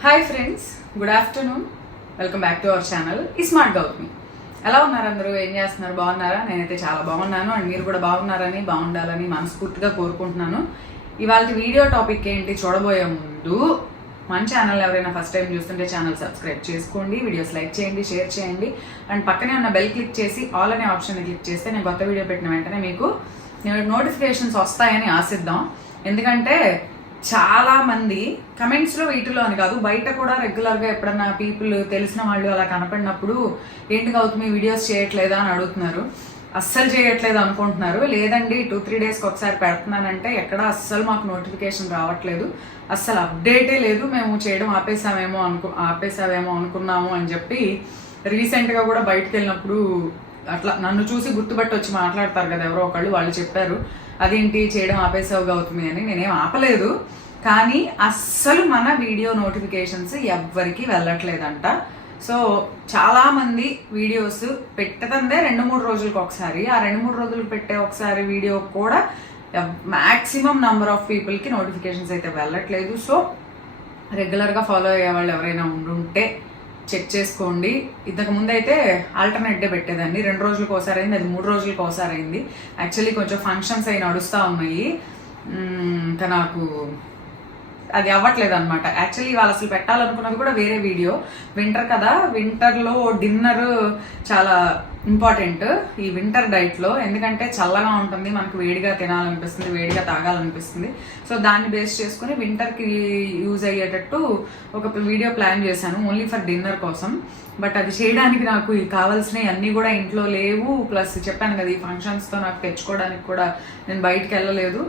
Hi friends, good afternoon. Welcome back to our channel smart Gautami. ఎలా ఉన్నారు అందరూ? ఏం చేస్తున్నారు? బాగున్నారా? నేనైతే చాలా బాగున్నాను అండ్ మీరు కూడా బాగున్నారని, బాగుండాలని మనస్ఫూర్తిగా కోరుకుంటున్నాను. ఇవాళ వీడియో టాపిక్ ఏంటి చూడబోయే ముందు మన ఛానల్ ఎవరైనా ఫస్ట్ టైం చూస్తుంటే ఛానల్ సబ్స్క్రైబ్ చేసుకోండి, వీడియోస్ లైక్ చేయండి, షేర్ చేయండి అండ్ పక్కనే ఉన్న బెల్ క్లిక్ చేసి ఆల్ అనే ఆప్షన్ క్లిక్ చేస్తే నేను కొత్త వీడియో పెట్టిన వెంటనే మీకు నోటిఫికేషన్స్ వస్తాయని ఆశిద్దాం. ఎందుకంటే చాలా మంది కమెంట్స్ లో వీటిలో అని కాదు, బయట కూడా రెగ్యులర్ గా ఎప్పుడన్నా పీపుల్ తెలిసిన వాళ్ళు అలా కనపడినప్పుడు ఏంటి గౌతమి వీడియోస్ చేయట్లేదా అని అడుగుతున్నారు. అస్సలు చేయట్లేదు అనుకుంటున్నారు. లేదండి, 2-3 డేస్కి ఒకసారి పెడుతున్నానంటే ఎక్కడ అస్సలు మాకు నోటిఫికేషన్ రావట్లేదు, అస్సలు అప్డేటే లేదు, మేము చేయడం ఆపేసావేమో అనుకున్నాము అని చెప్పి రీసెంట్ గా కూడా బయటకు వెళ్ళినప్పుడు అట్లా నన్ను చూసి గుర్తుపట్టి వచ్చి మాట్లాడతారు కదా ఎవరో ఒకళ్ళు, వాళ్ళు చెప్పారు అదేంటి చేయడం ఆపేసావుగా అవుతుంది అని. నేనేం ఆపలేదు, కానీ అస్సలు మన వీడియో నోటిఫికేషన్స్ ఎవ్వరికి వెళ్ళట్లేదంట. సో చాలా మంది వీడియోస్ పెట్టదందే 2-3 రోజులకు ఒకసారి, ఆ 2-3 రోజులకు పెట్టే ఒకసారి వీడియో కూడా మ్యాక్సిమం నంబర్ ఆఫ్ పీపుల్కి నోటిఫికేషన్స్ అయితే వెళ్ళట్లేదు. సో రెగ్యులర్గా ఫాలో అయ్యే వాళ్ళు ఎవరైనా ఉండుంటే చెక్ చేసుకోండి. ఇంతకు ముందు అయితే ఆల్టర్నేట్ డే పెట్టేదాన్ని, 2 రోజులకు ఒకసారి అయింది, అది 3 రోజులకు ఒకసారి అయింది. యాక్చువల్లీ కొంచెం ఫంక్షన్స్ అయి నడుస్తూ ఉన్నాయి, ఇంకా నాకు అది అవ్వట్లేదు అనమాట. యాక్చువల్లీ వాళ్ళు అసలు పెట్టాలనుకున్నది కూడా వేరే వీడియో. వింటర్ కదా, వింటర్లో డిన్నర్ చాలా ఇంపార్టెంట్ ఈ వింటర్ డైట్లో, ఎందుకంటే చల్లగా ఉంటుంది, మనకు వేడిగా తినాలనిపిస్తుంది, వేడిగా తాగాలనిపిస్తుంది. సో దాన్ని బేస్ చేసుకుని వింటర్కి యూజ్ అయ్యేటట్టు ఒక వీడియో ప్లాన్ చేశాను ఓన్లీ ఫర్ డిన్నర్ కోసం. బట్ అది చేయడానికి నాకు కావాల్సినవి అన్నీ కూడా ఇంట్లో లేవు, ప్లస్ చెప్పాను కదా ఈ ఫంక్షన్స్తో నాకు తెచ్చుకోవడానికి కూడా నేను బయటకు వెళ్ళలేదు.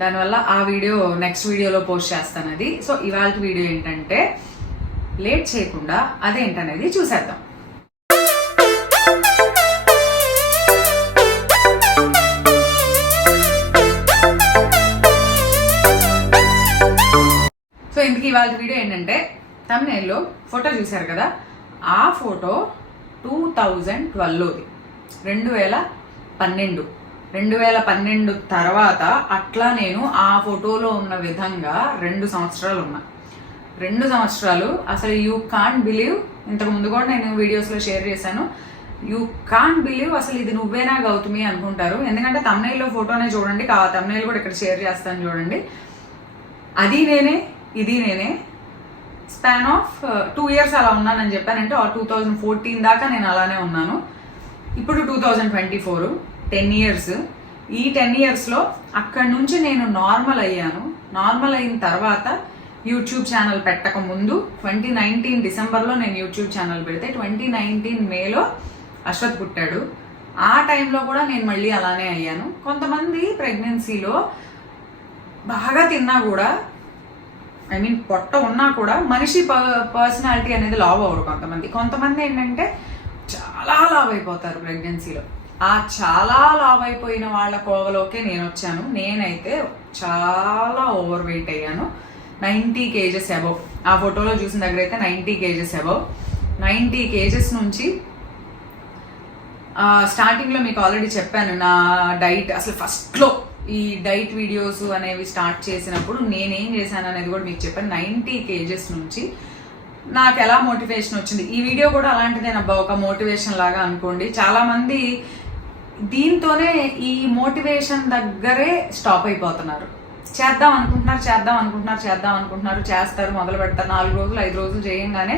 దానివల్ల ఆ వీడియో నెక్స్ట్ వీడియోలో పోస్ట్ చేస్తాను అది. సో ఇవాళ వీడియో ఏంటంటే లేట్ చేయకుండా అదేంటనేది చూసేద్దాం. సో ఇందుకు ఇవాళ వీడియో ఏంటంటే తమ్నెయిల్లో ఫోటో చూశారు కదా, ఆ ఫోటో 2012లోది, 2012 తర్వాత అట్లా నేను ఆ ఫోటోలో ఉన్న విధంగా 2 సంవత్సరాలు ఉన్నా. 2 సంవత్సరాలు అసలు యూ కాంట్ బిలీవ్. ఇంతకు ముందు కూడా నేను వీడియోస్లో షేర్ చేశాను. యూ కాంట్ బిలీవ్, అసలు ఇది నువ్వేనా గౌతమి అనుకుంటారు. ఎందుకంటే తమ్నెయిల్లో ఫోటోనే చూడండి, ఆ తమ్నెయిల్ కూడా ఇక్కడ షేర్ చేస్తాను చూడండి. అది నేనే, ఇది నేనే. స్పాన్ ఆఫ్ 2 years అలా ఉన్నానని చెప్పానంటే 2014 దాకా నేను అలానే ఉన్నాను. ఇప్పుడు 2024, 10 years. ఈ 10 yearsలో అక్కడి నుంచి నేను నార్మల్ అయ్యాను. నార్మల్ అయిన తర్వాత యూట్యూబ్ ఛానల్ పెట్టక ముందు 2019 డిసెంబర్లో నేను యూట్యూబ్ ఛానల్ పెడితే 2019 మేలో అశ్వత్ పుట్టాడు. ఆ టైంలో కూడా నేను మళ్ళీ అలానే అయ్యాను. కొంతమంది ప్రెగ్నెన్సీలో బాగా తిన్నా కూడా, పొట్ట ఉన్నా కూడా మనిషి పర్సనాలిటీ అనేది లావ్ అవ్వరు. కొంతమంది ఏంటంటే చాలా లావ్ అయిపోతారు ప్రెగ్నెన్సీలో. ఆ చాలా లావ్ అయిపోయిన వాళ్ళ కోవలోకే నేను వచ్చాను. నేనైతే చాలా ఓవర్ వెయిట్ అయ్యాను, 90 kgs అబవ్. ఆ ఫోటోలో చూసిన దగ్గర అయితే 90 kgs అబవ్. 90 kgs నుంచి స్టార్టింగ్లో మీకు ఆల్రెడీ చెప్పాను నా డైట్. అసలు ఫస్ట్లో ఈ డైట్ వీడియోస్ అనేవి స్టార్ట్ చేసినప్పుడు నేనేం చేశాను అనేది కూడా మీకు చెప్పాను. 90 kgs నుంచి నాకు ఎలా మోటివేషన్ వచ్చింది, ఈ వీడియో కూడా అలాంటిదేనబ్బా, ఒక మోటివేషన్ లాగా అనుకోండి. చాలా మంది దీంతోనే ఈ మోటివేషన్ దగ్గరే స్టాప్ అయిపోతున్నారు. చేద్దాం అనుకుంటున్నారు, చేస్తారు, మొదలు పెడతారు. 4 రోజులు 5 రోజులు చేయంగానే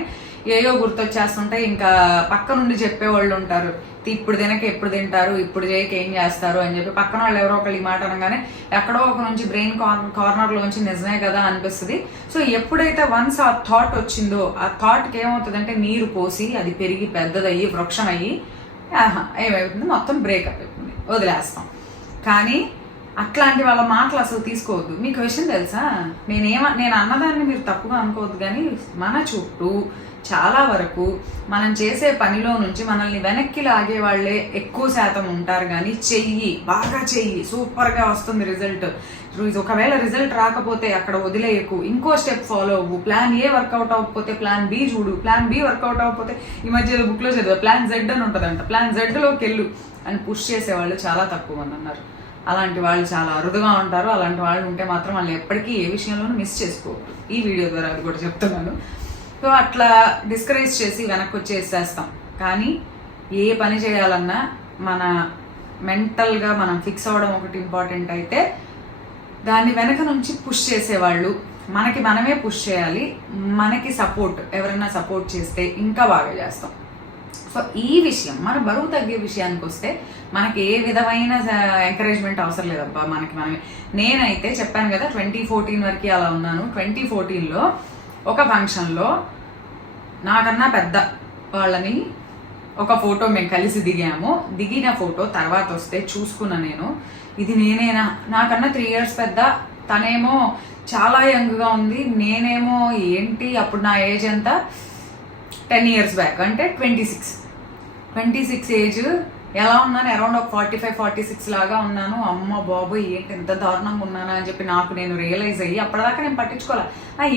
ఏయో గుర్తొచ్చేస్తుంటాయి. ఇంకా పక్క నుండి చెప్పేవాళ్ళు ఉంటారు, ఇప్పుడు తినక ఎప్పుడు తింటారు, ఇప్పుడు చేయక ఏం చేస్తారు అని చెప్పి పక్కన వాళ్ళు ఎవరో ఒకళ్ళు ఈ మాట అనగానే ఎక్కడో ఒక నుంచి బ్రెయిన్ కార్నర్లోంచి నిజమే కదా అనిపిస్తుంది. సో ఎప్పుడైతే వన్స్ ఆ థాట్ వచ్చిందో, ఆ థాట్కి ఏమవుతుందంటే నీరు పోసి అది పెరిగి పెద్దదయ్యి వృక్షం అయ్యి ఏమవుతుంది, మొత్తం బ్రేకప్ అయిపోతుంది, వదిలేస్తాం. కానీ అట్లాంటి వాళ్ళ మాటలు అసలు తీసుకోవద్దు. మీకు విషయం తెలుసా, నేను అన్నదాన్ని మీరు తప్పుగా అనుకోవద్దు, కానీ మన చుట్టూ చాలా వరకు మనం చేసే పనిలో నుంచి మనల్ని వెనక్కి లాగే వాళ్ళే ఎక్కువ శాతం ఉంటారు. కానీ బాగా చెయ్యి, సూపర్గా వస్తుంది రిజల్ట్. ఒకవేళ రిజల్ట్ రాకపోతే అక్కడ వదిలేయకు, ఇంకో స్టెప్ ఫాలో అవ్వు. ప్లాన్ ఏ వర్కౌట్ అవ్వకపోతే ప్లాన్ బి చూడు, ప్లాన్ బి వర్కౌట్ అవ్వకపోతే ఈ మధ్య బుక్లో చదివా ప్లాన్ జెడ్ అని ఉంటుందంట, ప్లాన్ జెడ్లోకి వెళ్ళు అని పుష్ చేసేవాళ్ళు చాలా తక్కువ మంది ఉన్నారు. అలాంటి వాళ్ళు చాలా అరుదుగా ఉంటారు. అలాంటి వాళ్ళు ఉంటే మాత్రం వాళ్ళు ఎప్పటికీ ఏ విషయంలోనూ మిస్ చేసుకోవద్దు. ఈ వీడియో ద్వారా అది కూడా చెప్తున్నాను. సో అట్లా డిస్కరేజ్ చేసి వెనక్కి వచ్చేసేస్తాం. కానీ ఏ పని చేయాలన్నా మన మెంటల్గా మనం ఫిక్స్ అవ్వడం ఒకటి ఇంపార్టెంట్ అయితే దాన్ని వెనక నుంచి పుష్ చేసేవాళ్ళు, మనకి మనమే పుష్ చేయాలి. మనకి సపోర్ట్ ఎవరైనా సపోర్ట్ చేస్తే ఇంకా బాగా చేస్తాం. సో ఈ విషయం మన బరువు తగ్గే విషయానికి వస్తే మనకి ఏ విధమైన ఎంకరేజ్మెంట్ అవసరం లేదబ్బా, మనకి మనమే. నేనైతే చెప్పాను కదా 2014 వరకు అలా ఉన్నాను. 2014లో ఒక ఫంక్షన్లో నాకన్నా పెద్ద వాళ్ళని ఒక ఫోటో మేము కలిసి దిగాము. దిగిన ఫోటో తర్వాత వస్తే చూసుకున్నా నేను, ఇది నేనేనా, నాకన్నా 3 years పెద్ద, తనేమో చాలా యంగ్గా ఉంది, నేనేమో ఏంటి అప్పుడు నా ఏజ్ ఎంత 10 years బ్యాక్ అంటే 26 ఏజ్. ఎలా ఉన్నాను, అరౌండ్ ఒక 45-46 లాగా ఉన్నాను. అమ్మ బాబు ఏంటి ఎంత దారుణంగా ఉన్నాను అని చెప్పి నాకు నేను రియలైజ్ అయ్యి అప్పటిదాకా నేను పట్టించుకోవాలి.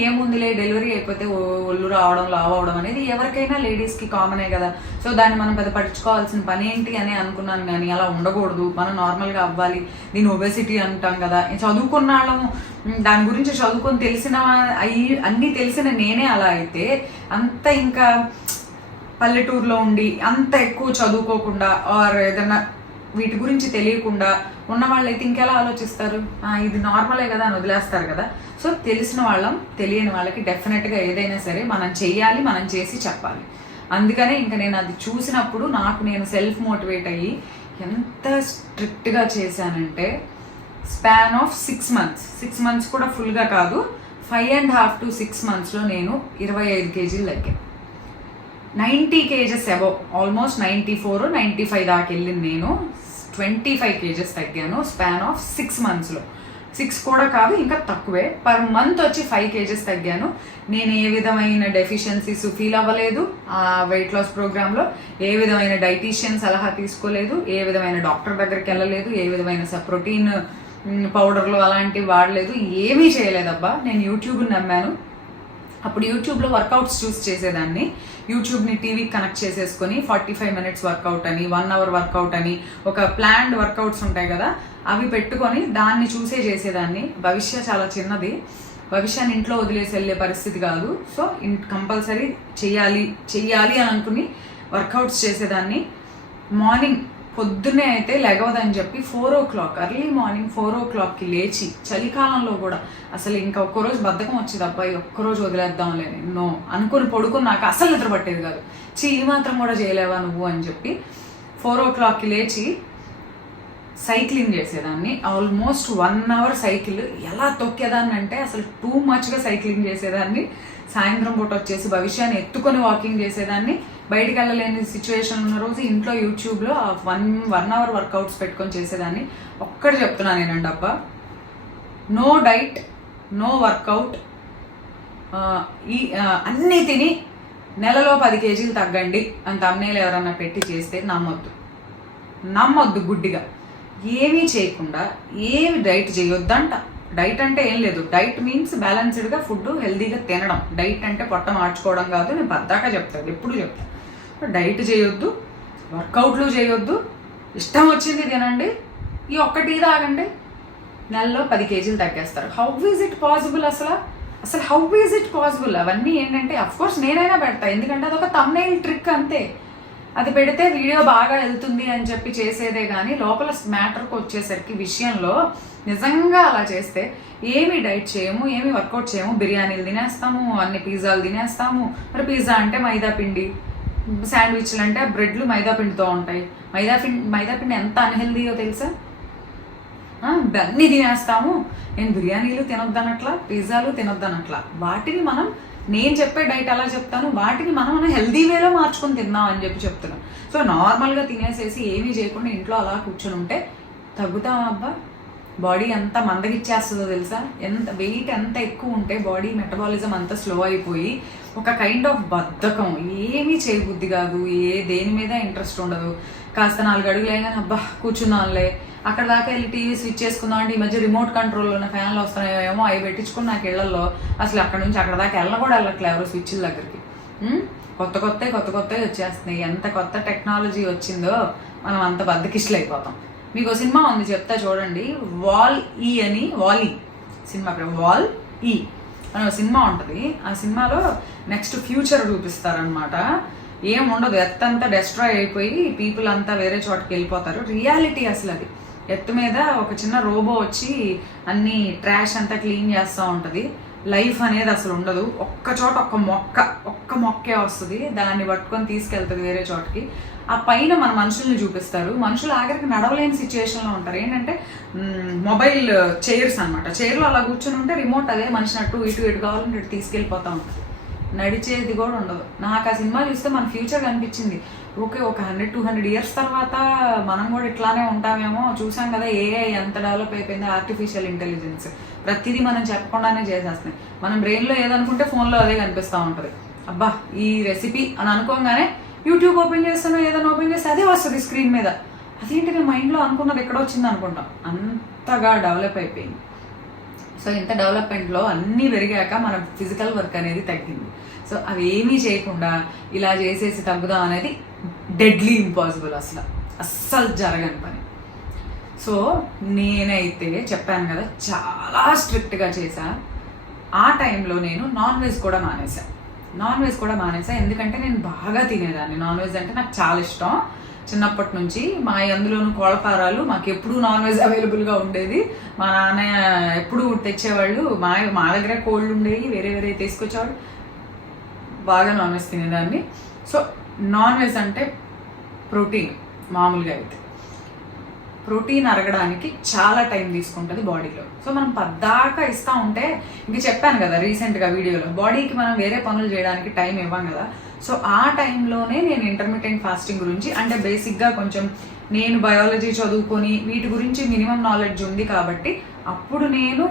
ఏముందిలే, డెలివరీ అయిపోతే ఒళ్ళు రావడం లావ్ అవడం అనేది ఎవరికైనా లేడీస్కి కామనే కదా, సో దాన్ని మనం పెద్ద పట్టించుకోవాల్సిన పని ఏంటి అని అనుకున్నాను. కానీ అలా ఉండకూడదు, మనం నార్మల్గా అవ్వాలి. దీన్ని ఒబెసిటీ అంటాం కదా, చదువుకున్న వాళ్ళము దాని గురించి చదువుకొని తెలిసిన అన్నీ తెలిసిన నేనే అలా అయితే అంత ఇంకా పల్లెటూరులో ఉండి అంత ఎక్కువ చదువుకోకుండా ఆర్ ఏదన్నా వీటి గురించి తెలియకుండా ఉన్న వాళ్ళైతే ఇంకెలా ఆలోచిస్తారు, ఇది నార్మలే కదా అని వదిలేస్తారు కదా. సో తెలిసిన వాళ్ళం తెలియని వాళ్ళకి డెఫినెట్గా ఏదైనా సరే మనం చెయ్యాలి, మనం చేసి చెప్పాలి. అందుకనే ఇంకా నేను అది చూసినప్పుడు నాకు నేను సెల్ఫ్ మోటివేట్ అయ్యి ఎంత స్ట్రిక్ట్గా చేశానంటే స్పాన్ ఆఫ్ 6 months కూడా ఫుల్గా కాదు, 5.5 to 6 monthsలో నేను 25 kgs తగ్గాను. 90 kgs అబౌవ్, ఆల్మోస్ట్ 94-95 దాకా వెళ్ళింది. నేను 25 kgs తగ్గాను స్పాన్ ఆఫ్ 6 monthsలో. 6 కూడా కాదు, ఇంకా తక్కువే. పర్ మంత్ వచ్చి 5 kgs తగ్గాను. నేను ఏ విధమైన డెఫిషియన్సీస్ ఫీల్ అవ్వలేదు ఆ వెయిట్ లాస్ ప్రోగ్రాంలో, ఏ విధమైన డైటీషియన్ సలహా తీసుకోలేదు, ఏ విధమైన డాక్టర్ దగ్గరికి వెళ్ళలేదు, ఏ విధమైన ప్రోటీన్ పౌడర్లు అలాంటివి వాడలేదు, ఏమీ చేయలేదబ్బా. నేను యూట్యూబ్ని నమ్మాను. అప్పుడు యూట్యూబ్లో వర్కౌట్స్ చూస్ చేసేదాన్ని. యూట్యూబ్ని టీవీకి కనెక్ట్ చేసేసుకొని 45 minutes వర్కౌట్ అని, 1 hour వర్కౌట్ అని, ఒక ప్లాన్డ్ వర్కౌట్స్ ఉంటాయి కదా, అవి పెట్టుకొని దాన్ని చూసే చేసేదాన్ని. భవిష్య చాలా చిన్నది, భవిష్యాన్ని ఇంట్లో వదిలేసి వెళ్ళే పరిస్థితి కాదు. సో కంపల్సరీ చెయ్యాలి అని అనుకుని వర్కౌట్స్ చేసేదాన్ని. మార్నింగ్ పొద్దున్నే అయితే లెగవదని చెప్పి 4 o'clock ఎర్లీ మార్నింగ్ 4 o'clockకి లేచి, చలికాలంలో కూడా అసలు ఇంకా ఒక్కరోజు బద్ధకం వచ్చేది, అబ్బాయి ఒక్కరోజు వదిలేద్దాంలే నో అనుకుని పడుకుని నాకు అసలు నిద్ర పట్టేది కాదు. ఈ మాత్రం కూడా చేయలేవా నువ్వు అని చెప్పి 4 o'clockకి లేచి సైక్లింగ్ చేసేదాన్ని. ఆల్మోస్ట్ 1 hour సైకిల్ ఎలా తొక్కేదాన్ని అంటే అసలు టూ మచ్గా సైక్లింగ్ చేసేదాన్ని. సాయంత్రం పూట వచ్చేసి భవిష్యాన్ని ఎత్తుకొని వాకింగ్ చేసేదాన్ని. బయటికి వెళ్ళలేని సిచ్యువేషన్ ఉన్న రోజు ఇంట్లో యూట్యూబ్లో 1 hour వర్కౌట్స్ పెట్టుకొని చేసేదాన్ని. ఒక్కటి చెప్తున్నాను నేనండి అబ్బా, నో డైట్, నో వర్కౌట్, అన్నీ తిని నెలలో 10 kgs తగ్గండి అని తమ్నేలు ఎవరన్నా పెట్టి చేస్తే నమ్మొద్దు గుడ్డిగా. ఏమీ చేయకుండా ఏమి డైట్ చేయొద్దంట. డైట్ అంటే ఏం లేదు, డైట్ మీన్స్ బ్యాలెన్స్డ్గా ఫుడ్ హెల్దీగా తినడం. డైట్ అంటే పొట్ట మార్చుకోవడం కాదు, నేను పద్దాకా చెప్తాను, ఎప్పుడు చెప్తాను. డైట్ చేయొద్దు, వర్కౌట్లు చేయొద్దు, ఇష్టం వచ్చింది తినండి, ఈ ఒక్కటి తాగండి, నెలలో 10 kgs తగ్గేస్తారు. How is it possible? అసలు హౌ ఈజ్ ఇట్ పాసిబుల్? అవన్నీ ఏంటంటే అఫ్కోర్స్ నేనైనా పెడతా, ఎందుకంటే అదొక థంబ్నెయిల్ ట్రిక్ అంతే. అది పెడితే వీడియో బాగా వెళ్తుంది అని చెప్పి చేసేదే కానీ లోపల మ్యాటర్కి వచ్చేసరికి విషయంలో నిజంగా అలా చేస్తే ఏమి డైట్ చేయము, ఏమి వర్కౌట్ చేయము, బిర్యానీలు తినేస్తాము, అన్ని పిజ్జాలు తినేస్తాము. మరి పిజ్జా అంటే మైదా పిండి, శాండ్విచ్లు అంటే బ్రెడ్లు మైదా పిండితో ఉంటాయి. మైదా పిండి ఎంత అన్హెల్దీయో తెలుసా? అన్నీ తినేస్తాము. నేను బిర్యానీలు తినొద్దనట్లా, పిజ్జాలు తినొద్దనట్లా. వాటిని మనం, నేను చెప్పే డైట్ అలా చెప్తాను, వాటిని మనం హెల్దీ వేలో మార్చుకొని తిన్నాం అని చెప్పి చెప్తున్నాను. సో నార్మల్గా తినేసేసి ఏమీ చేయకుండా ఇంట్లో అలా కూర్చొని ఉంటే తగ్గుతాం అబ్బా. బాడీ ఎంత మందగిచ్చేస్తుందో తెలుసా? వెయిట్ ఎంత ఎక్కువ ఉంటే బాడీ మెటబాలిజం అంతా స్లో అయిపోయి ఒక కైండ్ ఆఫ్ బద్ధకం, ఏమీ చేయబుద్ధి కాదు, దేని మీద ఇంట్రెస్ట్ ఉండదు. కాస్త 4 అడుగులు వేయగానే అబ్బా కూర్చున్నానులే, అక్కడ దాకా వెళ్ళి టీవీ స్విచ్ చేసుకుందాం అంటే ఈ మధ్య రిమోట్ కంట్రోల్లో ఉన్న ఫ్యాన్లు వస్తున్నాయేమో, అవి పెట్టించుకుని నాకు ఇళ్లలో అసలు అక్కడ నుంచి అక్కడ దాకా వెళ్ళట్లే ఎవరు స్విచ్ల దగ్గరికి. కొత్త వచ్చేస్తున్నాయి. ఎంత కొత్త టెక్నాలజీ వచ్చిందో మనం అంత బద్దకిష్లు అయిపోతాం. మీకు సినిమా ఉంది చెప్తా చూడండి, వాల్-ఈ అని, వాల్-ఈ సినిమా పేరు, వాల్-ఈ. అని ఒక సినిమా ఉంటుంది. ఆ సినిమాలో నెక్స్ట్ ఫ్యూచర్ చూపిస్తారనమాట. ఏం ఉండదు, ఎర్త్ అంతా డెస్ట్రాయ్ అయిపోయి పీపుల్ అంతా వేరే చోటకి వెళ్ళిపోతారు. రియాలిటీ అసలు అది. ఎర్త్ మీద ఒక చిన్న రోబో వచ్చి అన్ని ట్రాష్ అంతా క్లీన్ చేస్తూ ఉంటుంది. లైఫ్ అనేది అసలు ఉండదు. ఒక్క చోట ఒక్క మొక్కే వస్తుంది, దాన్ని పట్టుకొని తీసుకెళ్తుంది వేరే చోటకి. ఆ పైన మన మనుషుల్ని చూపిస్తారు. మనుషులు ఆఖరికి నడవలేని సిచ్యువేషన్లో ఉంటారు. ఏంటంటే మొబైల్ చైర్స్ అనమాట. చైర్లో అలా కూర్చొని ఉంటే రిమోట్ అదే మనిషిని అటు ఇటు కావాలంటే ఇటు తీసుకెళ్ళిపోతూ ఉంటుంది. నడిచేది కూడా ఉండదు. నాకు ఆ సినిమా చూస్తే మన ఫ్యూచర్ కనిపించింది. ఓకే, ఒక 100-200 ఇయర్స్ తర్వాత మనం కూడా ఇట్లానే ఉంటామేమో. చూసాం కదా ఏఐ ఎంత డెవలప్ అయిపోయిందో, ఆర్టిఫిషియల్ ఇంటెలిజెన్స్ ప్రతిదీ మనం చెప్పకుండానే చేసేస్తున్నాయి. మనం బ్రెయిన్లో ఏదనుకుంటే ఫోన్లో అదే కనిపిస్తూ ఉంటుంది. అబ్బా ఈ రెసిపీ అని అనుకోగానే యూట్యూబ్ ఓపెన్ చేస్తాను, ఏదైనా ఓపెన్ చేస్తే అదే వస్తుంది స్క్రీన్ మీద. అదేంటి నేను మైండ్లో అనుకున్నది ఎక్కడ వచ్చింది అనుకుంటాం. అంతగా డెవలప్ అయిపోయింది. సో ఇంత డెవలప్మెంట్లో అన్నీ పెరిగాక మన ఫిజికల్ వర్క్ అనేది తగ్గింది. సో అవి ఏమీ చేయకుండా ఇలా చేసేసి తగ్గుదాం అనేది డెడ్లీ ఇంపాసిబుల్, అస్సలు జరగని పని. సో నేనైతే చెప్పాను కదా చాలా స్ట్రిక్ట్గా చేశా. ఆ టైంలో నేను నాన్ వెజ్ కూడా మానేసా. ఎందుకంటే నేను బాగా తినేదాన్ని. నాన్ వెజ్ అంటే నాకు చాలా ఇష్టం చిన్నప్పటి నుంచి. మా అందులోనూ కోళ్ళఫారాలు, మాకు ఎప్పుడూ నాన్ వెజ్ అవైలబుల్గా ఉండేది. మా నాన్న ఎప్పుడు తెచ్చేవాళ్ళు. మా దగ్గర కోళ్ళు ఉండేవి, వేరే తీసుకొచ్చేవాళ్ళు. బాగా నాన్ వెజ్ తినేదాన్ని. సో నాన్ వెజ్ అంటే ప్రోటీన్. మామూలుగా అయితే ప్రోటీన్ అరగడానికి చాలా టైం తీసుకుంటుంది బాడీలో. సో మనం పద్దాకా ఇస్తూ ఉంటే, ఇంక చెప్పాను కదా రీసెంట్గా వీడియోలో, బాడీకి మనం వేరే పనులు చేయడానికి టైం ఇవ్వం కదా. సో ఆ టైంలోనే నేను ఇంటర్మిటెంట్ ఫాస్టింగ్ గురించి, అంటే బేసిక్గా కొంచెం నేను బయాలజీ చదువుకొని వీటి గురించి మినిమం నాలెడ్జ్ ఉంది కాబట్టి అప్పుడు నేను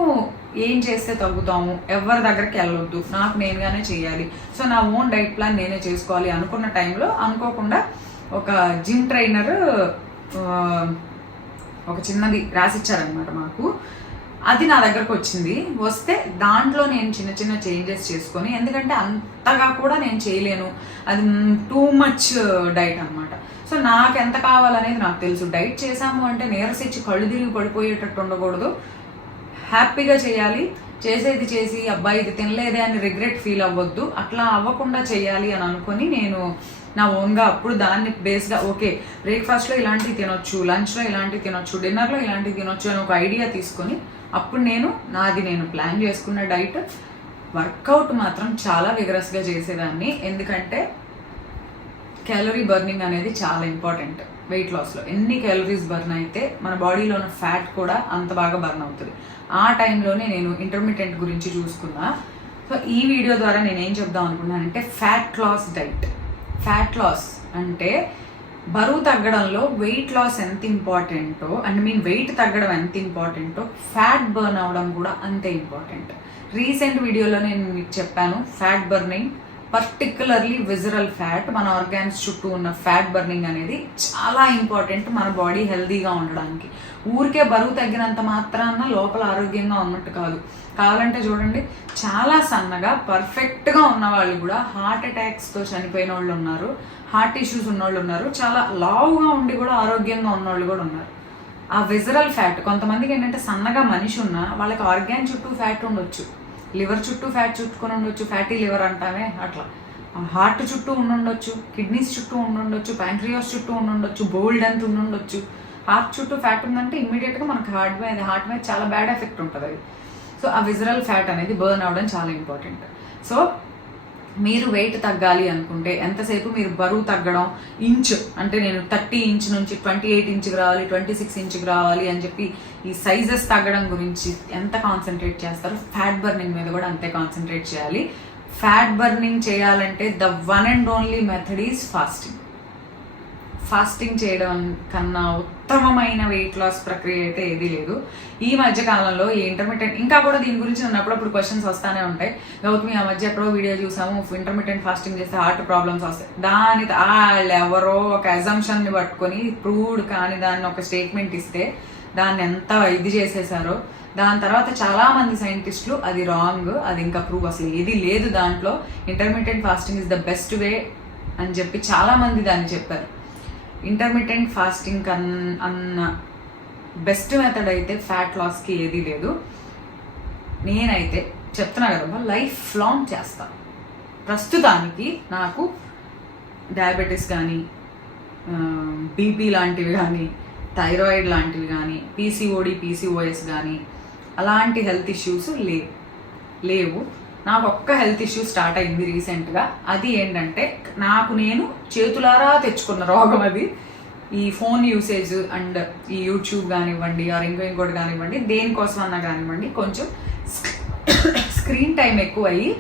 ఏం చేస్తే తగ్గుతాము, ఎవరి దగ్గరికి వెళ్ళొద్దు, నాకు నేనుగానే చేయాలి, సో నా ఓన్ డైట్ ప్లాన్ నేనే చేసుకోవాలి అనుకున్న టైంలో అనుకోకుండా ఒక జిమ్ ట్రైనర్ ఒక చిన్నది రాసిచ్చారనమాట మాకు. అది నా దగ్గరకు వస్తే దాంట్లో నేను చిన్న చేంజెస్ చేసుకొని, ఎందుకంటే అంతగా కూడా నేను చేయలేను, అది టూ మచ్ డైట్ అనమాట. సో నాకు ఎంత కావాలనేది నాకు తెలుసు. డైట్ చేసాము అంటే నీరసించి కళ్ళు తిరిగి పడిపోయేటట్టు ఉండకూడదు, హ్యాపీగా చేయాలి. చేసేది చేసి అబ్బాయి ఇది తినలేదే అని రిగ్రెట్ ఫీల్ అవ్వద్దు. అట్లా అవ్వకుండా చేయాలి అని అనుకొని నేను నా ఓన్గా అప్పుడు దాన్ని బేస్గా ఓకే బ్రేక్ఫాస్ట్లో ఇలాంటివి తినొచ్చు, లంచ్లో ఇలాంటివి తినొచ్చు, డిన్నర్లో ఇలాంటివి తినొచ్చు అని ఒక ఐడియా తీసుకొని అప్పుడు నేను ప్లాన్ చేసుకున్న డైట్. వర్కౌట్ మాత్రం చాలా విగరస్గా చేసేదాన్ని, ఎందుకంటే క్యాలరీ బర్నింగ్ అనేది చాలా ఇంపార్టెంట్ వెయిట్ లాస్లో. ఎన్ని క్యాలరీస్ బర్న్ అయితే మన బాడీలో ఉన్న ఫ్యాట్ కూడా అంత బాగా బర్న్ అవుతుంది. ఆ టైంలోనే నేను ఇంటర్మిటెంట్ గురించి చూసుకున్నా. సో ఈ వీడియో ద్వారా నేను ఏం చెప్దాం అనుకున్నానంటే fat loss diet. Fat loss అంటే బరువు తగ్గడంలో వెయిట్ లాస్ ఎంత ఇంపార్టెంటో, వెయిట్ తగ్గడం ఎంత ఇంపార్టెంటో ఫ్యాట్ బర్న్ అవ్వడం కూడా అంతే ఇంపార్టెంట్. రీసెంట్ వీడియోలో నేను మీకు చెప్పాను fat burning, particularly visceral fat, మన ఆర్గాన్స్ చుట్టూ ఉన్న ఫ్యాట్ బర్నింగ్ అనేది చాలా ఇంపార్టెంట్ మన బాడీ హెల్దీగా ఉండడానికి. ఊరికే బరువు తగ్గినంత మాత్రాన లోపల ఆరోగ్యంగా ఉన్నట్టు కాదు. కావాలంటే చూడండి, చాలా సన్నగా పర్ఫెక్ట్గా ఉన్న వాళ్ళు కూడా హార్ట్ అటాక్స్తో చనిపోయిన వాళ్ళు ఉన్నారు, హార్ట్ ఇష్యూస్ ఉన్నవాళ్ళు ఉన్నారు, చాలా లావుగా ఉండి కూడా ఆరోగ్యంగా ఉన్నవాళ్ళు కూడా ఉన్నారు. ఆ విజరల్ ఫ్యాట్, కొంతమందికి ఏంటంటే సన్నగా మనిషి ఉన్నా వాళ్ళకి ఆర్గాన్ చుట్టూ ఫ్యాట్ ఉండొచ్చు, లివర్ చుట్టూ ఫ్యాట్ చుట్టుకొని ఉండొచ్చు, ఫ్యాటీ లివర్ అంటామే అట్లా. హార్ట్ చుట్టూ ఉండుండొచ్చు, కిడ్నీస్ చుట్టూ ఉండుండొచ్చు, ప్యాంక్రియాస్ చుట్టూ ఉండుండొచ్చు, బోల్డ్ అంత ఉండుండొచ్చు. హార్ట్ చుట్టూ ఫ్యాట్ ఉందంటే ఇమ్మీడియట్గా మనకు హార్ట్ మీద చాలా బ్యాడ్ ఎఫెక్ట్ ఉంటుంది అది. సో ఆ విజరల్ ఫ్యాట్ అనేది బర్న్ అవ్వడం చాలా ఇంపార్టెంట్. సో మీరు వెయిట్ తగ్గాలి అనుకుంటే ఎంతసేపు మీరు బరువు తగ్గడం ఇంచ్, అంటే నేను 30 ఇంచ్ నుంచి 28 ఇంచుకి రావాలి, 26 ఇంచుకి రావాలి అని చెప్పి ఈ సైజెస్ తగ్గడం గురించి ఎంత కాన్సన్ట్రేట్ చేస్తారో ఫ్యాట్ బర్నింగ్ మీద కూడా అంతే కాన్సన్ట్రేట్ చేయాలి. ఫ్యాట్ బర్నింగ్ చేయాలంటే the one and only method is fasting. Fasting చేయడం కన్నా ఉత్తమమైన వెయిట్ లాస్ ప్రక్రియ అయితే ఏదీ లేదు. ఈ మధ్య కాలంలో ఈ ఇంటర్మిటెంట్, ఇంకా కూడా దీని గురించి నన్ను అప్పుడప్పుడు క్వశ్చన్స్ వస్తానే ఉంటాయి. గౌతమి ఆ మధ్య ఎక్కడో వీడియో చూసాము, ఇంటర్మిటెంట్ ఫాస్టింగ్ చేస్తే హార్ట్ ప్రాబ్లమ్స్ వస్తాయి. దాని వాళ్ళు ఎవరో ఒక అజంప్షన్ని పట్టుకొని ప్రూవ్డ్ కానీ దాన్ని ఒక స్టేట్మెంట్ ఇస్తే దాన్ని ఎంత ఇది చేసేసారో, దాని తర్వాత చాలా మంది సైంటిస్టులు అది రాంగ్, అది ఇంకా ప్రూవ్ అసలు ఏది లేదు దాంట్లో, intermittent fasting is the best way అని చెప్పి చాలా మంది దాన్ని చెప్పారు. ఇంటర్మిటెంట్ ఫాస్టింగ్ అన్న బెస్ట్ మెథడ్ అయితే ఫ్యాట్ లాస్కి ఏదీ లేదు. నేనైతే చెప్తున్నా కదమ్మా, లైఫ్ లాంగ్ చేస్తా. ప్రస్తుతానికి నాకు డయాబెటీస్ కానీ, బీపీ లాంటివి కానీ, థైరాయిడ్ లాంటివి కానీ, పీసీఓఎస్ కానీ అలాంటి హెల్త్ ఇష్యూస్ లేవు. నాకు ఒక్క హెల్త్ ఇష్యూ స్టార్ట్ అయింది రీసెంట్గా. అది ఏంటంటే నాకు నేను చేతులారా తెచ్చుకున్న రోగం అది. ఈ ఫోన్ యూసేజ్ అండ్ ఈ యూట్యూబ్ కానివ్వండి, ఆర్ ఇంకోటి కానివ్వండి, దేనికోసం అన్నా కానివ్వండి, కొంచెం స్క్రీన్ టైం ఎక్కువయ్యి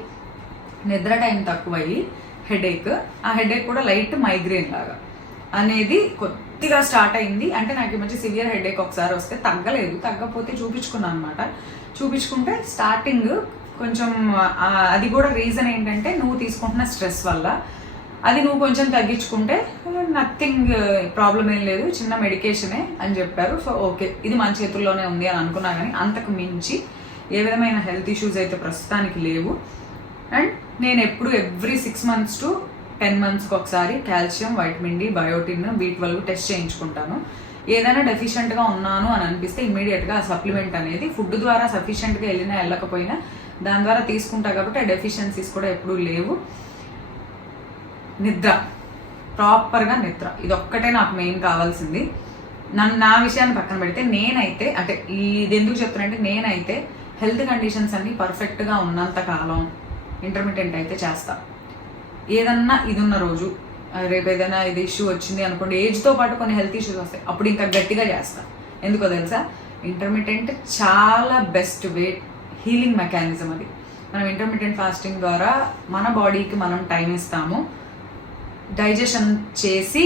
నిద్ర టైం తక్కువయ్యి హెడేక్, ఆ హెడేక్ కూడా లైట్ మైగ్రేన్ లాగా అనేది కొద్దిగా స్టార్ట్ అయింది. అంటే నాకు ఈ మధ్య సివియర్ హెడేక్ ఒకసారి వస్తే తగ్గలేదు, తగ్గపోతే చూపించుకున్నాను అనమాట. చూపించుకుంటే స్టార్టింగ్ కొంచెం అది కూడా రీజన్ ఏంటంటే నువ్వు తీసుకుంటున్న స్ట్రెస్ వల్ల. అది నువ్వు కొంచెం తగ్గించుకుంటే నథింగ్, ప్రాబ్లం ఏం లేదు, చిన్న మెడికేషనే అని చెప్పారు. సో ఓకే, ఇది మన చేతుల్లోనే ఉంది అని అనుకున్నా. కానీ అంతకు మించి ఏ విధమైన హెల్త్ ఇష్యూస్ అయితే ప్రస్తుతానికి లేవు. అండ్ నేను ఎప్పుడు ఎవ్రీ 6 months to 10 monthsకి ఒకసారి calcium, vitamin D, biotin, B12 test చేయించుకుంటాను. ఏదైనా డెఫిషియెంట్గా ఉన్నాను అని అనిపిస్తే ఇమ్మీడియట్గా ఆ సప్లిమెంట్ అనేది ఫుడ్ ద్వారా సఫిషియెంట్గా వెళ్ళకపోయినా దాని ద్వారా తీసుకుంటా. కాబట్టి ఆ డెఫిషియన్సీస్ కూడా ఎప్పుడూ లేవు. నిద్ర, ప్రాపర్గా నిద్ర, ఇది ఒక్కటే నాకు మెయిన్ కావాల్సింది. నా విషయాన్ని పక్కన పెడితే నేనైతే, అంటే ఇది ఎందుకు చెప్తున్నానంటే, నేనైతే హెల్త్ కండిషన్స్ అన్నీ పర్ఫెక్ట్గా ఉన్నంత కాలం ఇంటర్మీడియట్ అయితే చేస్తా. ఏదన్నా ఇది ఉన్న రోజు, రేపు ఏదైనా ఇది ఇష్యూ వచ్చింది అనుకోండి, ఏజ్తో పాటు కొన్ని హెల్త్ ఇష్యూస్ వస్తాయి, అప్పుడు ఇంకా గట్టిగా చేస్తా. ఎందుకో తెలుసా, ఇంటర్మీడియట్ చాలా బెస్ట్ వే, హీలింగ్ మెకానిజం అది. మనం ఇంటర్మీడియట్ ఫాస్టింగ్ ద్వారా మన బాడీకి మనం టైం ఇస్తాము, డైజెషన్ చేసి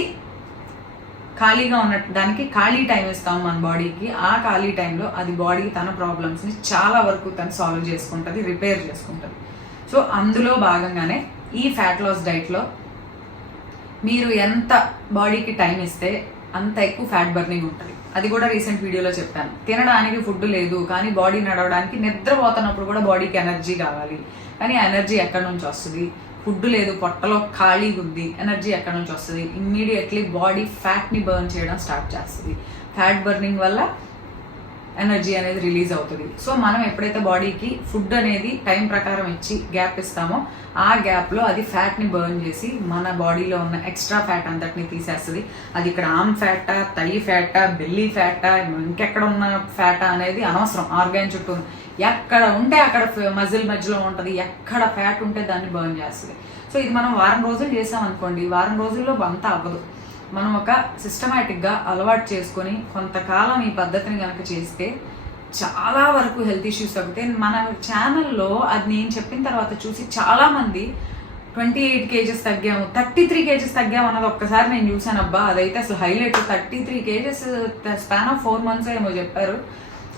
ఖాళీగా ఉన్న దానికి ఖాళీ టైం ఇస్తాము మన బాడీకి. ఆ ఖాళీ టైంలో అది బాడీ తన ప్రాబ్లమ్స్ని చాలా వరకు తను సాల్వ్ చేసుకుంటుంది, రిపేర్ చేసుకుంటుంది. సో అందులో భాగంగానే ఈ ఫ్యాట్ లాస్ డైట్లో మీరు ఎంత బాడీకి టైం ఇస్తే అంత ఎక్కువ ఫ్యాట్ బర్నింగ్ ఉంటుంది. అది కూడా రీసెంట్ వీడియోలో చెప్పాను. తినడానికి ఫుడ్ లేదు కానీ బాడీ నడవడానికి, నిద్రపోతున్నప్పుడు కూడా బాడీకి ఎనర్జీ కావాలి. కానీ ఆ ఎనర్జీ ఎక్కడి నుంచి వస్తుంది? ఫుడ్ లేదు, పొట్టలో ఖాళీగా ఉంది, ఎనర్జీ ఎక్కడి నుంచి వస్తుంది? ఇమ్మీడియట్లీ బాడీ ఫ్యాట్ని బర్న్ చేయడం స్టార్ట్ చేస్తుంది. ఫ్యాట్ బర్నింగ్ వల్ల ఎనర్జీ అనేది రిలీజ్ అవుతుంది. సో మనం ఎప్పుడైతే బాడీకి ఫుడ్ అనేది టైం ప్రకారం ఇచ్చి గ్యాప్ ఇస్తామో ఆ గ్యాప్లో అది ఫ్యాట్ని బర్న్ చేసి మన బాడీలో ఉన్న ఎక్స్ట్రా ఫ్యాట్ అంతటిని తీసేస్తుంది. అది ఇక్కడ ఆర్మ్ ఫ్యాటా, థై ఫ్యాటా, బెల్లీ ఫ్యాటా, ఇంకెక్కడ ఉన్న ఫ్యాటా అనేది అనవసరం. ఆర్గాన్ చుట్టూ ఎక్కడ ఉంటే అక్కడ మజిల్ మధ్యలో ఉంటుంది, ఎక్కడ ఫ్యాట్ ఉంటే దాన్ని బర్న్ చేస్తుంది. సో ఇది మనం వారం రోజులు చేసాం అనుకోండి, వారం రోజుల్లో అంతా అవ్వదు. మనం ఒక సిస్టమేటిక్గా అలవాటు చేసుకొని కొంతకాలం ఈ పద్ధతిని కనుక చేస్తే చాలా వరకు హెల్త్ ఇష్యూస్ తగ్గుతాయి. మన ఛానల్లో అది నేను చెప్పిన తర్వాత చూసి చాలామంది 28 kgs తగ్గాము, 33 kgs తగ్గాము అన్నది ఒక్కసారి నేను చూసాను. అబ్బా అదైతే అసలు highlight. 33 kgs span of 4 months ఏమో చెప్పారు.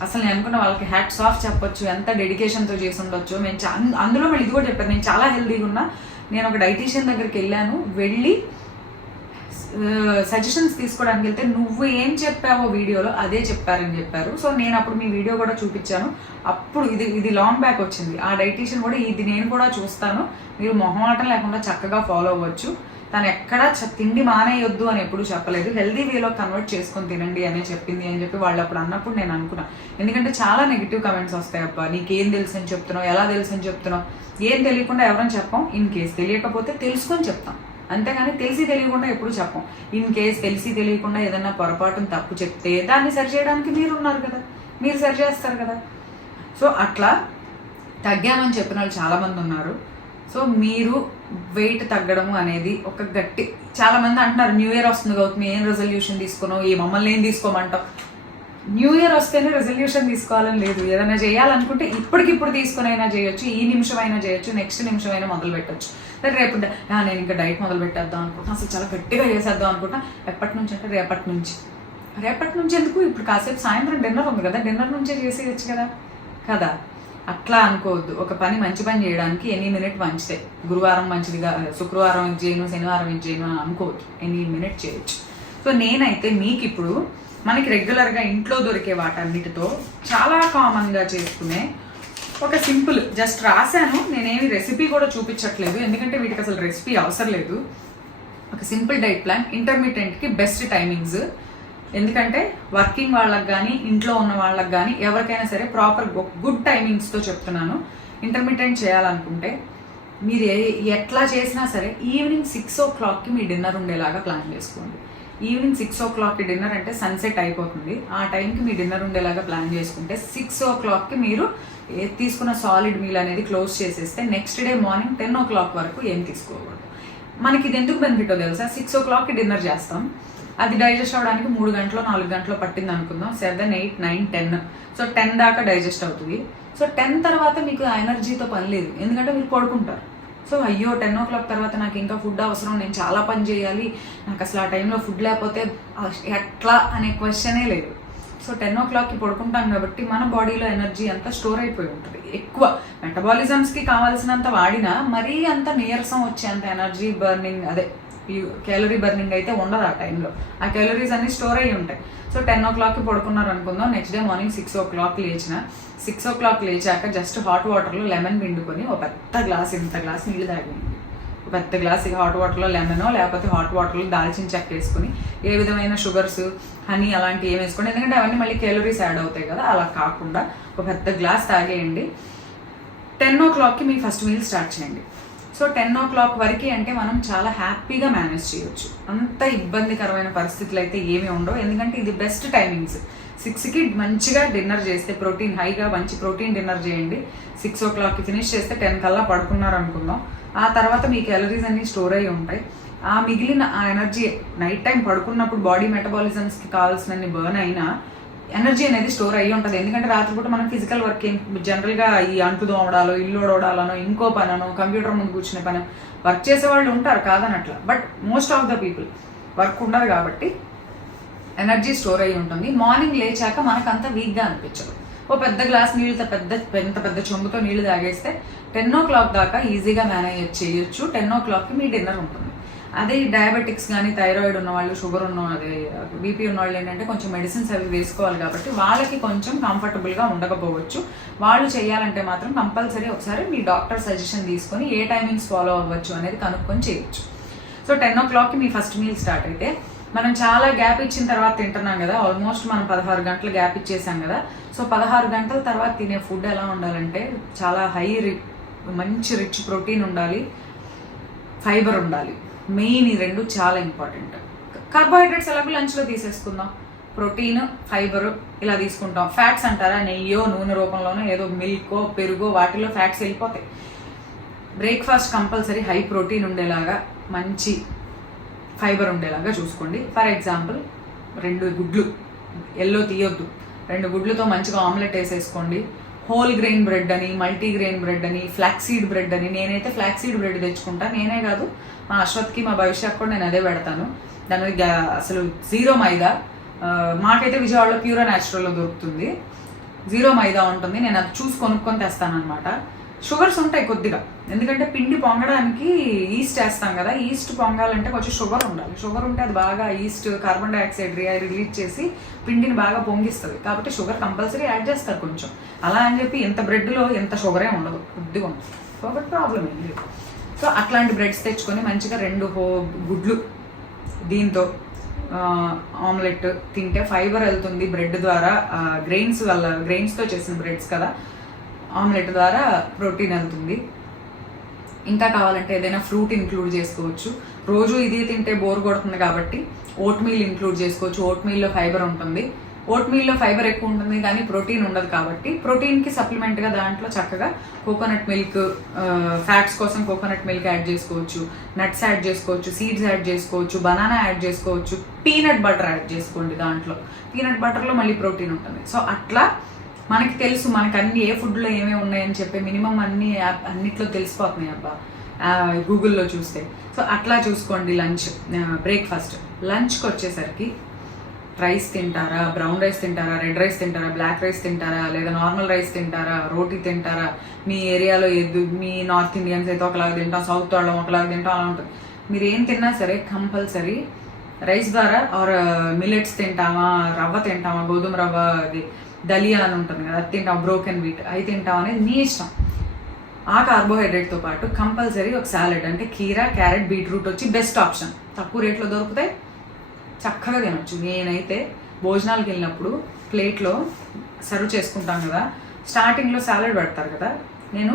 అసలు నేను అనుకున్న వాళ్ళకి హ్యాట్స్ ఆఫ్ చెప్పొచ్చు, ఎంత డెడికేషన్తో చేసి ఉండొచ్చు. నేను అందులో మళ్ళీ ఇది కూడా చెప్పాను, నేను చాలా హెల్తీగా ఉన్నా. నేను ఒక డైటీషియన్ దగ్గరికి వెళ్ళి సజెషన్స్ తీసుకోవడానికి వెళ్తే నువ్వు ఏం చెప్పావో వీడియోలో అదే చెప్పారని చెప్పారు. సో నేను అప్పుడు మీ వీడియో కూడా చూపించాను. అప్పుడు ఇది లాంగ్ బ్యాక్ వచ్చింది. ఆ డైటీషియన్ కూడా ఇది నేను కూడా చూస్తాను, మీరు మొహమాటం లేకుండా చక్కగా ఫాలో అవ్వచ్చు. తను ఎక్కడా తిండి మానేయొద్దు అని ఎప్పుడు చెప్పలేదు, హెల్దీ వేలో కన్వర్ట్ చేసుకొని తినండి అనే చెప్పింది అని చెప్పి వాళ్ళు అప్పుడు అన్నప్పుడు నేను అనుకున్నాను. ఎందుకంటే చాలా నెగిటివ్ కమెంట్స్ వస్తాయి. అబ్బా నీకేం తెలుసు అని చెప్తున్నావు, ఎలా తెలుసు అని చెప్తున్నావు. ఏం తెలియకుండా ఎవరైనా చెప్పాం, ఇన్ కేసు తెలియకపోతే తెలుసుకొని చెప్తాం, అంతేగాని తెలిసి తెలియకుండా ఎప్పుడు చెప్పం. ఇన్ కేస్ తెలిసి తెలియకుండా ఏదన్నా పొరపాటును తప్పు చెప్తే దాన్ని సరిచేయడానికి మీరు ఉన్నారు కదా, మీరు సరి చేస్తారు కదా. సో అట్లా తగ్గామని చెప్పిన వాళ్ళు చాలామంది ఉన్నారు. సో మీరు వెయిట్ తగ్గడము అనేది ఒక గట్టి, చాలామంది అంటున్నారు న్యూ ఇయర్ వస్తుంది గౌతమి ఏం రెజల్యూషన్ తీసుకున్నావు, ఏ మమ్మల్ని ఏం తీసుకోమంటావు. న్యూ ఇయర్ వస్తేనే రెజల్యూషన్ తీసుకోవాలని లేదు. ఏదైనా చేయాలనుకుంటే ఇప్పటికిప్పుడు తీసుకుని అయినా చేయొచ్చు, ఈ నిమిషం అయినా చేయొచ్చు, నెక్స్ట్ నిమిషం అయినా మొదలు పెట్టచ్చు. రేపు నేను ఇంకా డైట్ మొదలు పెట్టేద్దాం అనుకుంటున్నా, అసలు చాలా గట్టిగా చేసేద్దాం అనుకుంటా. ఎప్పటి నుంచి అంటే రేపటి నుంచి ఎందుకు, ఇప్పుడు కాసేపు సాయంత్రం డిన్నర్ ఉంది కదా, డిన్నర్ నుంచే చేసేయచ్చు కదా. అట్లా అనుకోవద్దు. ఒక పని మంచి పని చేయడానికి ఎనీ మినిట్ మంచిదే. గురువారం మంచిదిగా, శుక్రవారం ఇది చేయను, శనివారం ఇది చేయను అని అనుకోవద్దు, ఎనీ మినిట్ చేయొచ్చు. సో నేనైతే మీకు ఇప్పుడు మనకి రెగ్యులర్గా ఇంట్లో దొరికే వాటన్నిటితో చాలా కామన్గా చేసుకునే ఒక సింపుల్, జస్ట్ రాశాను, నేనేమి రెసిపీ కూడా చూపించట్లేదు ఎందుకంటే వీటికి అసలు రెసిపీ అవసరం లేదు. ఒక సింపుల్ డైట్ ప్లాన్, ఇంటర్మీడియట్కి బెస్ట్ టైమింగ్స్. ఎందుకంటే వర్కింగ్ వాళ్ళకి కానీ ఇంట్లో ఉన్న వాళ్ళకి కానీ ఎవరికైనా సరే ప్రాపర్ గుడ్ టైమింగ్స్తో చెప్తున్నాను. ఇంటర్మీడియట్ చేయాలనుకుంటే మీరు ఎట్లా చేసినా సరే ఈవినింగ్ 6 o'clockకి మీ డిన్నర్ ఉండేలాగా ప్లాన్ చేసుకోండి. ఈవినింగ్ 6 o'clockకి డిన్నర్ అంటే సన్సెట్ అయిపోతుంది, ఆ టైంకి మీ డిన్నర్ ఉండేలాగా ప్లాన్ చేసుకుంటే 6 o'clockకి మీరు తీసుకున్న సాలిడ్ మీల్ అనేది క్లోజ్ చేసేస్తే నెక్స్ట్ డే మార్నింగ్ 10 o'clock వరకు ఏం తీసుకోకూడదు. మనకి ఇది ఎందుకు బెనిఫిటో తెలుసా? 6 o'clockకి డిన్నర్ చేస్తాం, అది డైజెస్ట్ అవ్వడానికి 3 గంటలో 4 గంటలో పట్టింది అనుకుందాం, 7, 8, 9, 10. సో 10 దాకా డైజెస్ట్ అవుతుంది. సో 10 తర్వాత మీకు ఎనర్జీతో పని లేదు, ఎందుకంటే మీరు పడుకుంటారు. సో అయ్యో 10 o'clock తర్వాత నాకు ఇంకా ఫుడ్ అవసరం, నేను చాలా పని చేయాలి, నాకు అసలు ఆ టైంలో ఫుడ్ లేకపోతే ఎట్లా అనే క్వశ్చనే లేదు. సో 10 o'clockకి పడుకుంటాం కాబట్టి మన బాడీలో ఎనర్జీ అంతా స్టోర్ అయిపోయి ఉంటుంది. ఎక్కువ మెటబాలిజమ్స్కి కావాల్సినంత వాడినా మరీ అంత నీరసం వచ్చేంత ఎనర్జీ బర్నింగ్, అదే క్యాలరీ బర్నింగ్ అయితే ఉండదు ఆ టైంలో. ఆ క్యాలరీస్ అన్ని స్టోర్ అయ్యి ఉంటాయి. సో 10 o'clockకి పడుకున్నారు అనుకుందాం, నెక్స్ట్ డే మార్నింగ్ 6 o'clock లేచిన 6 o'clock లేచాక జస్ట్ హాట్ వాటర్లో లెమన్ పిండుకొని ఒక పెద్ద గ్లాస్, ఇంత గ్లాస్ నీళ్ళు తాగండి. ఒక పెద్ద గ్లాస్ హాట్ వాటర్లో లెమనో లేకపోతే హాట్ వాటర్లో దాల్చిన చెక్క వేసుకొని, ఏ విధమైన షుగర్స్, హనీ అలాంటివి ఏం వేసుకోండి, ఎందుకంటే అవన్నీ మళ్ళీ క్యాలరీస్ యాడ్ అవుతాయి కదా. అలా కాకుండా ఒక పెద్ద గ్లాస్ తాగేయండి. 10 o'clockకి మీ ఫస్ట్ మీల్ స్టార్ట్ చేయండి. సో 10 o'clock వరకు అంటే మనం చాలా హ్యాపీగా మేనేజ్ చేయొచ్చు, అంత ఇబ్బందికరమైన పరిస్థితులు అయితే ఏమీ ఉండవు, ఎందుకంటే ఇది బెస్ట్ టైమింగ్స్. 6కి మంచిగా డిన్నర్ చేస్తే ప్రోటీన్ హైగా మంచి ప్రోటీన్ డిన్నర్ చేయండి. 6 o'clockకి ఫినిష్ చేస్తే 10 కల్లా పడుకున్నారు అనుకుందాం. ఆ తర్వాత మీ క్యాలరీస్ అన్నీ స్టోర్ అయ్యి ఉంటాయి. ఆ మిగిలిన ఆ ఎనర్జీ నైట్ టైం పడుకున్నప్పుడు బాడీ మెటబాలిజమ్స్కి కావాల్సినన్ని బర్న్ అయినా ఎనర్జీ అనేది స్టోర్ అయ్యి ఉంటుంది. ఎందుకంటే రాత్రిపూట మనం ఫిజికల్ వర్క్ జనరల్గా ఈ అంటు దోమడాలో, ఇల్లు ఓడవడాలనో, ఇంకో పనో, కంప్యూటర్ ముందు కూర్చునే పని వర్క్ చేసే వాళ్ళు ఉంటారు కాదనట్లా, but most of the people work ఉండదు కాబట్టి ఎనర్జీ స్టోర్ అయ్యి ఉంటుంది. మార్నింగ్ లేచాక మనకు అంత వీక్గా అనిపించదు. ఓ పెద్ద గ్లాస్ నీళ్ళతో పెద్ద చెంబుతో నీళ్లు తాగేస్తే 10 o'clock దాకా ఈజీగా మేనేజ్ చేయొచ్చు. 10 o'clockకి మీ డిన్నర్ ఉంటుంది. అదే డయాబెటిక్స్ కానీ, థైరాయిడ్ ఉన్నవాళ్ళు, షుగర్ ఉన్న, అదే బీపీ ఉన్నవాళ్ళు ఏంటంటే కొంచెం మెడిసిన్స్ అవి వేసుకోవాలి కాబట్టి వాళ్ళకి కొంచెం కంఫర్టబుల్గా ఉండకపోవచ్చు. వాళ్ళు చేయాలంటే మాత్రం కంపల్సరీ ఒకసారి మీ డాక్టర్ సజెషన్ తీసుకొని ఏ టైమింగ్స్ ఫాలో అవ్వచ్చు అనేది కనుక్కొని చేయొచ్చు. సో 10 o'clockకి మీ ఫస్ట్ మీల్ స్టార్ట్ అయితే మనం చాలా గ్యాప్ ఇచ్చిన తర్వాత తింటున్నాం కదా, ఆల్మోస్ట్ మనం 16 గంటలు గ్యాప్ ఇచ్చేసాం కదా. సో 16 గంటల తర్వాత తినే ఫుడ్ ఎలా ఉండాలంటే చాలా మంచి రిచ్ ప్రోటీన్ ఉండాలి, ఫైబర్ ఉండాలి. మెయిన్ ఈ రెండు చాలా ఇంపార్టెంట్. కార్బోహైడ్రేట్స్ ఎలాగో లంచ్లో తీసేసుకుందాం, ప్రోటీన్, ఫైబర్ ఇలా తీసుకుంటాం. ఫ్యాట్స్ అంటారా, నెయ్యో నూనె రూపంలోనో ఏదో మిల్కో పెరుగో వాటిలో ఫ్యాట్స్ వెళ్ళిపోతాయి. బ్రేక్ఫాస్ట్ కంపల్సరీ హై ప్రోటీన్ ఉండేలాగా, మంచి ఫైబర్ ఉండేలాగా చూసుకోండి. ఫర్ ఎగ్జాంపుల్ 2 గుడ్లు, ఎల్లో తీయొద్దు, 2 గుడ్లతో మంచిగా ఆమ్లెట్ వేసేసుకోండి. హోల్ గ్రెయిన్ బ్రెడ్ అని, మల్టీగ్రెయిన్ బ్రెడ్ అని, ఫ్లాక్సీడ్ బ్రెడ్ అని, నేనైతే ఫ్లాక్సీడ్ బ్రెడ్ తెచ్చుకుంటా. నేనే కాదు, మా అశ్వత్కి, మా భవిష్యత్ కూడా నేను అదే పెడతాను. దాని అసలు 0 మైదా. మాకైతే విజయవాడలో ప్యూర్ న్యాచురల్లో దొరుకుతుంది, 0 మైదా ఉంటుంది. నేను అది చూసి కొనుక్కొని తెస్తాను అనమాట. షుగర్స్ ఉంటాయి కొద్దిగా, ఎందుకంటే పిండి పొంగడానికి ఈస్ట్ వేస్తాం కదా, ఈస్ట్ పొంగాలంటే కొంచెం షుగర్ ఉండాలి. షుగర్ ఉంటే అది బాగా ఈస్ట్ కార్బన్ డైఆక్సైడ్ రిలీజ్ చేసి పిండిని బాగా పొంగిస్తుంది, కాబట్టి షుగర్ కంపల్సరీ యాడ్ చేస్తారు కొంచెం. అలా అని చెప్పి ఇంత బ్రెడ్లో ఎంత షుగరే ఉండదు, కొద్దిగా ఉంటుంది, కాబట్టి ప్రాబ్లం ఏం లేదు. సో అట్లాంటి బ్రెడ్స్ తెచ్చుకొని మంచిగా 2 గుడ్లు దీంతో ఆమ్లెట్ తింటే ఫైబర్ వెళ్తుంది బ్రెడ్ ద్వారా, గ్రెయిన్స్తో చేసిన బ్రెడ్స్ కదా, ఆమ్లెట్ ద్వారా ప్రోటీన్ వెళ్తుంది. ఇంకా కావాలంటే ఏదైనా ఫ్రూట్ ఇంక్లూడ్ చేసుకోవచ్చు. రోజు ఇది తింటే బోర్ కొడుతుంది కాబట్టి ఓట్ మీల్ ఇంక్లూడ్ చేసుకోవచ్చు. ఓట్ మీల్లో ఫైబర్ ఉంటుంది, ఓట్ మీల్లో ఫైబర్ ఎక్కువ ఉంటుంది కానీ ప్రోటీన్ ఉండదు కాబట్టి ప్రోటీన్కి సప్లిమెంట్గా దాంట్లో చక్కగా కోకోనట్ మిల్క్, ఫ్యాట్స్ కోసం కోకోనట్ మిల్క్ యాడ్ చేసుకోవచ్చు, నట్స్ యాడ్ చేసుకోవచ్చు, సీడ్స్ యాడ్ చేసుకోవచ్చు, బనానా యాడ్ చేసుకోవచ్చు, పీనట్ బటర్ యాడ్ చేసుకోండి. దాంట్లో పీనట్ బటర్లో మళ్ళీ ప్రోటీన్ ఉంటుంది. సో అట్లా మనకి తెలుసు మనకు అన్ని ఏ ఫుడ్లో ఏమేమి ఉన్నాయని చెప్పి మినిమం అన్నిట్లో తెలిసిపోతున్నాయి అబ్బా గూగుల్లో చూస్తే. సో అట్లా చూసుకోండి. బ్రేక్ఫాస్ట్ లంచ్కి వచ్చేసరికి రైస్ తింటారా, బ్రౌన్ రైస్ తింటారా, రెడ్ రైస్ తింటారా, బ్లాక్ రైస్ తింటారా, లేదా నార్మల్ రైస్ తింటారా, రోటీ తింటారా, మీ ఏరియాలో మీ నార్త్ ఇండియన్స్ అయితే ఒకలాగా తింటాం, సౌత్ వాళ్ళం ఒకలాగా తింటాం, అలా ఉంటుంది. మీరు ఏం తిన్నా సరే కంపల్సరీ రైస్ ద్వారా ఆర్ మిల్లెట్స్ తింటామా, రవ్వ తింటామా, గోధుమ రవ్వ, అది దలియా అని ఉంటుంది కదా, అది తింటాం, బ్రోకెన్ వీట్ అవి తింటాం అనేది మీ ఇష్టం. ఆ కార్బోహైడ్రేట్తో పాటు కంపల్సరీ ఒక సాలెడ్ అంటే కీరా, క్యారెట్, బీట్రూట్ వచ్చి బెస్ట్ ఆప్షన్. తక్కువ రేట్లో దొరుకుతాయి, చక్కగా తినొచ్చు. నేనైతే భోజనాలకు వెళ్ళినప్పుడు ప్లేట్లో సర్వ్ చేసుకుంటాం కదా, స్టార్టింగ్లో సాలెడ్ పెడతారు కదా, నేను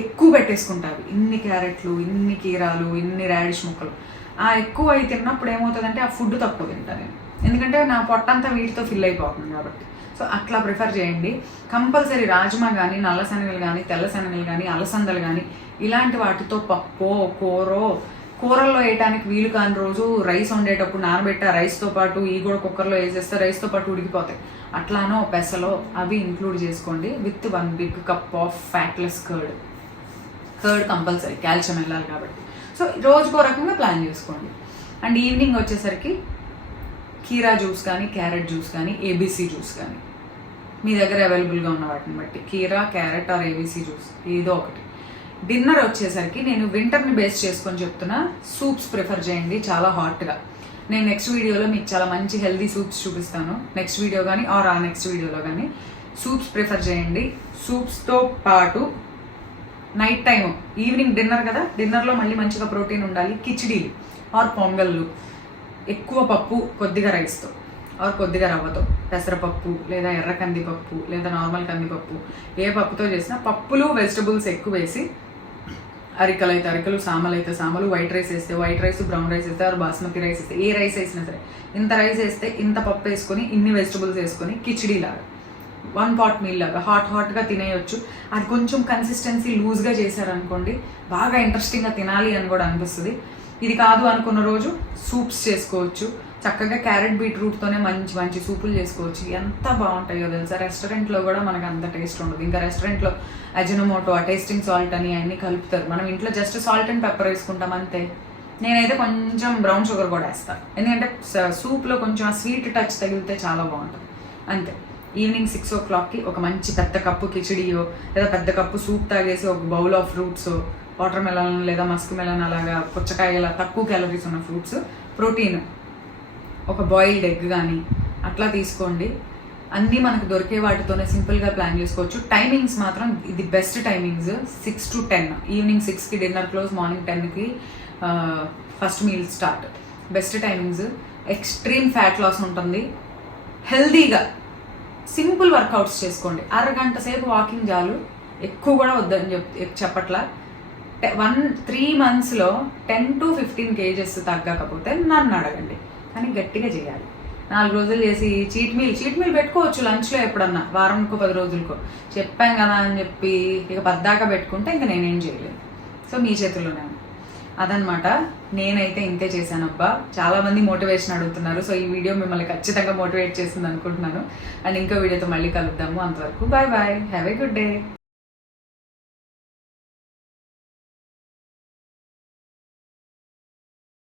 ఎక్కువ పెట్టేసుకుంటాను. ఇన్ని క్యారెట్లు, ఇన్ని కీరాలు, ఇన్ని రాడిష్ ముక్కలు. ఆ ఎక్కువ అవి తిన్నప్పుడు ఏమవుతుందంటే ఆ ఫుడ్ తక్కువ తింటాను నేను, ఎందుకంటే నా పొట్టంతా వీటితో ఫిల్ అయిపోతుంది కాబట్టి. సో అట్లా ప్రిఫర్ చేయండి. కంపల్సరీ రాజ్మా కానీ, నల్ల శనగలు కానీ, తెల్ల శనగలు కానీ, అలసందలు కానీ ఇలాంటి వాటితో పప్పు, కూరల్లో వేయడానికి వీలు కాని రోజు రైస్ వండేటప్పుడు నానబెట్టి ఆ రైస్తో పాటు ఈ కూడా కుక్కర్లో వేసేస్తే రైస్తో పాటు ఉడికిపోతాయి. అట్లానో పెసలో అవి ఇంక్లూడ్ చేసుకోండి with 1 big cup of fatless curd compulsory, calcium వెళ్ళాలి కాబట్టి. సో రోజుకో రకంగా ప్లాన్ చేసుకోండి. అండ్ ఈవినింగ్ వచ్చేసరికి కీరా జ్యూస్ కానీ, క్యారెట్ జ్యూస్ కానీ, ఏబీసీ జ్యూస్ కానీ, మీ దగ్గర అవైలబుల్గా ఉన్న వాటిని బట్టి కీరా, క్యారెట్ ఆర్ ఏబీసీ జ్యూస్ ఏదో ఒకటి. డిన్నర్ వచ్చేసరికి నేను వింటర్ని బేస్ చేసుకొని చెప్తున్నా, సూప్స్ ప్రిఫర్ చేయండి చాలా హాట్గా. నేను నెక్స్ట్ వీడియోలో మీకు చాలా మంచి హెల్దీ సూప్స్ చూపిస్తాను, నెక్స్ట్ వీడియో కానీ ఆర్ ఆ నెక్స్ట్ వీడియోలో కానీ. సూప్స్ ప్రిఫర్ చేయండి. సూప్స్తో పాటు నైట్ టైం, ఈవినింగ్ డిన్నర్ కదా, డిన్నర్లో మళ్ళీ మంచిగా ప్రోటీన్ ఉండాలి. కిచిడీలు ఆర్ పొంగళ్ళు, ఎక్కువ పప్పు కొద్దిగా రైస్తో ఆర్ కొద్దిగా రవ్వతో, పెసరపప్పు లేదా ఎర్ర కందిపప్పు లేదా నార్మల్ కందిపప్పు, ఏ పప్పుతో చేసినా పప్పులు వెజిటబుల్స్ ఎక్కువ వేసి, అరికలు అయితే అరికలు, సామలు అయితే సామలు, వైట్ రైస్ వేస్తే వైట్ రైస్, బ్రౌన్ రైస్ వేస్తే ఆర్ బాస్మతి రైస్ వేస్తే, ఏ రైస్ వేసినా సరే ఇంత రైస్ వేస్తే ఇంత పప్పు వేసుకొని ఇన్ని వెజిటబుల్స్ వేసుకొని కిచిడీ లాగా 1 పాట్ మీల్ లాగా హాట్గా తినేయొచ్చు. అది కొంచెం కన్సిస్టెన్సీ లూజ్గా చేశారనుకోండి, బాగా ఇంట్రెస్టింగ్గా తినాలి అని కూడా అనిపిస్తుంది. ఇది కాదు అనుకున్న రోజు సూప్స్ చేసుకోవచ్చు. చక్కగా క్యారెట్ బీట్రూట్తోనే మంచి మంచి సూపులు చేసుకోవచ్చు. ఎంత బాగుంటాయో తెలుసా. రెస్టారెంట్లో కూడా మనకు అంత టేస్ట్ ఉండదు. ఇంకా రెస్టారెంట్లో అజినోమోటో, టేస్టింగ్ సాల్ట్ అని అన్నీ కలుపుతారు. మనం ఇంట్లో జస్ట్ సాల్ట్ అండ్ పెప్పర్ వేసుకుంటాం అంతే. నేనైతే కొంచెం బ్రౌన్ షుగర్ కూడా వేస్తాను, ఎందుకంటే సూప్లో కొంచెం ఆ స్వీట్ టచ్ తగిలితే చాలా బాగుంటుంది అంతే. ఈవినింగ్ 6 o'clockకి ఒక మంచి పెద్ద కప్పు కిచిడియో లేదా పెద్ద కప్పు సూప్ తాగేసి ఒక bowl of fruits, water melon లేదా మస్క్ మెలన్, అలాగా పుచ్చకాయల తక్కువ క్యాలరీస్ ఉన్న ఫ్రూట్స్, ప్రోటీన్, ఒక బాయిల్డ్ ఎగ్ కానీ అట్లా తీసుకోండి. అన్నీ మనకు దొరికే వాటితోనే సింపుల్గా ప్లాన్ చేసుకోవచ్చు. టైమింగ్స్ మాత్రం ఇది బెస్ట్ టైమింగ్స్ 6 to 10. ఈవినింగ్ 6కి డిన్నర్ క్లోజ్, మార్నింగ్ 10కి first meal start. Best timings. Extreme fat loss ఉంటుంది. హెల్దీగా సింపుల్ వర్కౌట్స్ చేసుకోండి. అరగంట సేపు వాకింగ్ చాలు, ఎక్కువ కూడా వద్దని చెప్పట్లా. 3 monthsలో 10 to 15 kgs తగ్గకపోతే నన్ను అడగండి, కానీ గట్టిగా చేయాలి. 4 రోజులు చేసి చీట్ మీల్ పెట్టుకోవచ్చు లంచ్లో ఎప్పుడన్నా, వారంకో 10 రోజులకో. చెప్పాం కదా అని చెప్పి ఇక పద్దాకా పెట్టుకుంటే ఇంకా నేనేం చేయలేను. సో మీ చేతుల్లోనే అదనమాట. నేనైతే ఇంతే చేశానబ్బా. చాలామంది మోటివేషన్ అడుగుతున్నారు. సో ఈ వీడియో మిమ్మల్ని ఖచ్చితంగా మోటివేట్ చేస్తుంది అనుకుంటున్నాను. అండ్ ఇంకో వీడియోతో మళ్ళీ కలుద్దాము. అంతవరకు bye bye, have a good day.